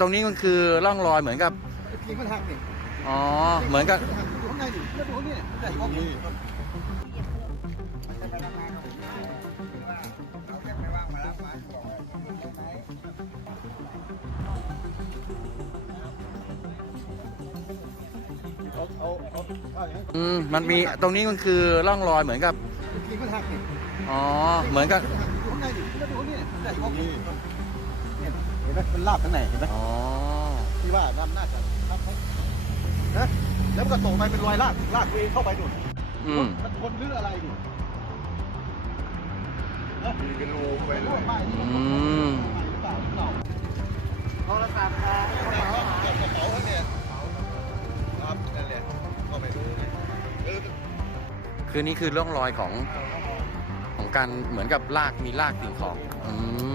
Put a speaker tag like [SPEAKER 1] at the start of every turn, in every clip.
[SPEAKER 1] ตรงนี้มันคือร่องรอยเหมือนกับอ๋อ เหมือนกับ อืมมันมีตรงนี้มันคือร่องรอยเหมือนกับอ๋อ เหมือนกับ
[SPEAKER 2] ห็นไหมมันลาบข้างในเห็นไหมอ๋อที่ว่าน้ำน่าจะน้ำเขานะแล้วก็ตกไปเป็นรอยลาบ ลาบเองเข้าไปดูอืมันคนหรืออะไรดิ
[SPEAKER 3] มีเป็นรูเข้าไปเ
[SPEAKER 1] อืมโทรศัพท์ครักระเป๋าครับเนี่ยครับ นั่นแหละเข้าไปดูคือนี่คือร่องรอยของ ของการเหมือนกับลากมีลากสิ่งของ อื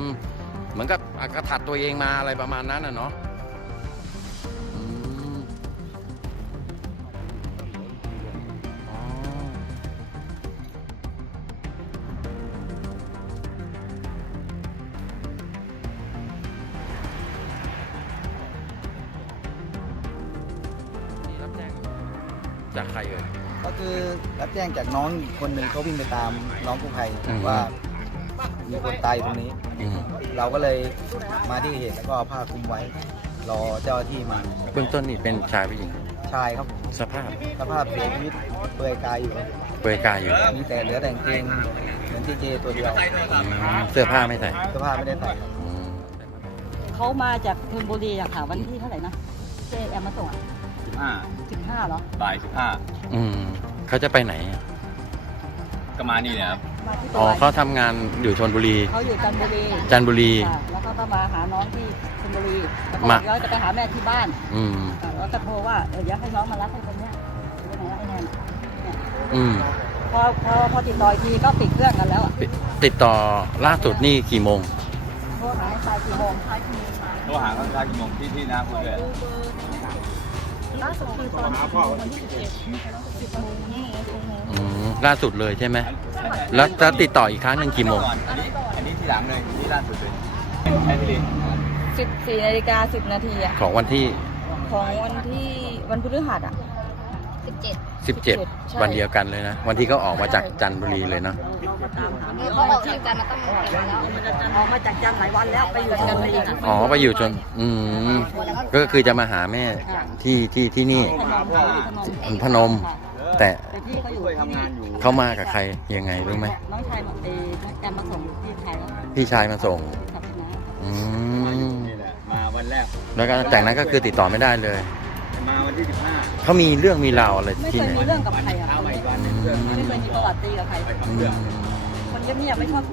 [SPEAKER 1] มหมือนกับกระถัดตัวเองมาอะไรประมาณนั้นนะเนาะ
[SPEAKER 4] จากใครเอ่ย
[SPEAKER 5] ก็คือรับแจ้งจากน้องคนหนึ่งเขาวิ่งไปตามน้องกู้ภัยว่ามีคนตายตรงนี้เราก็เลยมาที่เหตุแล้วก็ผ้าคุมไว้ รอเจ้าที่มา
[SPEAKER 1] เบื้องต้นนี่เป็นชายผู้หญิง ชายครับสภาพ
[SPEAKER 5] สภาพเสียชีวิต เปือยกายอยู่เปือยกายอยู่ มีแต่เหลือแต่งเกงเหมือนที่เจตัวเดียว เสื้อผ้าไม่ใส่เสื้อผ้าไม่ได้ใส่
[SPEAKER 6] เขามาจากพุนบุรีอะค่ะวันที่เท่าไหร่นะเจแอมมาส่งอ่ะสิบห้าเหรอ
[SPEAKER 4] บ่ายสิบห้า
[SPEAKER 1] อืมเขาจะไปไหนก็มานี่เนี่ยครับอ๋อเขาทำงานอยู่ชนบุรี
[SPEAKER 6] เขาอยู่จันบุรี จันบุรีแล้วก็ต้องมาหาน้องที่ชนบุรีแล้วมาแล้วจะไปหาแม่ที่บ้าน อืม แล้วจะโทรว่าเดี๋ยวให้น้องมารับไปคนนี้ไปไหนไปไหนี่ยอืม พอพอพอติดต่อทีก็ติดเครื่องกันแล้ว
[SPEAKER 1] ติดต่อล่าสุดนี่กี่โมง
[SPEAKER 6] โทรหาสายกี่โมงท้ายที
[SPEAKER 4] โทรหาสายกี่โมงที่ที่นาคุณเอ๋ล่าสุดคือวัน
[SPEAKER 1] ที่สิบเจ็ดสิบโมงนี่ล่าสุดเลยใช่ไหม แล้วจะติดต่ออีกครั้งหนึ่งกี่โมง อ
[SPEAKER 4] ันนี้ที่หลังเลยที่ล่าสุดเลย
[SPEAKER 6] นสิบสี่นาฬิกาสิบนาทีอะของวันที่ ของวันที่วันพฤหัสอะ
[SPEAKER 7] สิบ
[SPEAKER 1] เจ็ดวันเดียวกันเลยนะ วันที่เขาออกมาจากจันทบุรีเลยเนาะออกมาจา
[SPEAKER 8] กจันทร์มาแล้วออกมาจากจันทร์หลายวันแล้วไปอยู่
[SPEAKER 1] จันทรีอ๋อไปอยู่จนอืมก็คือจะมาหาแม่ที่ที่ที่นี่ พนมแต่เขามากับใครยังไงรู้ไหมน
[SPEAKER 6] ้องชายเออแกมาส่ง
[SPEAKER 1] พี่ชายมาส่งอืมแล้วก็แต่งนั้นก็คือติดต่อไม่ได้เลยเขามีเรื่องมีราวอะไร
[SPEAKER 6] ที่ไหน ไม่เคยมีเรื่องกับใครอะไม่เคยมีประวัติกับใครคนเนียไม่ชอบ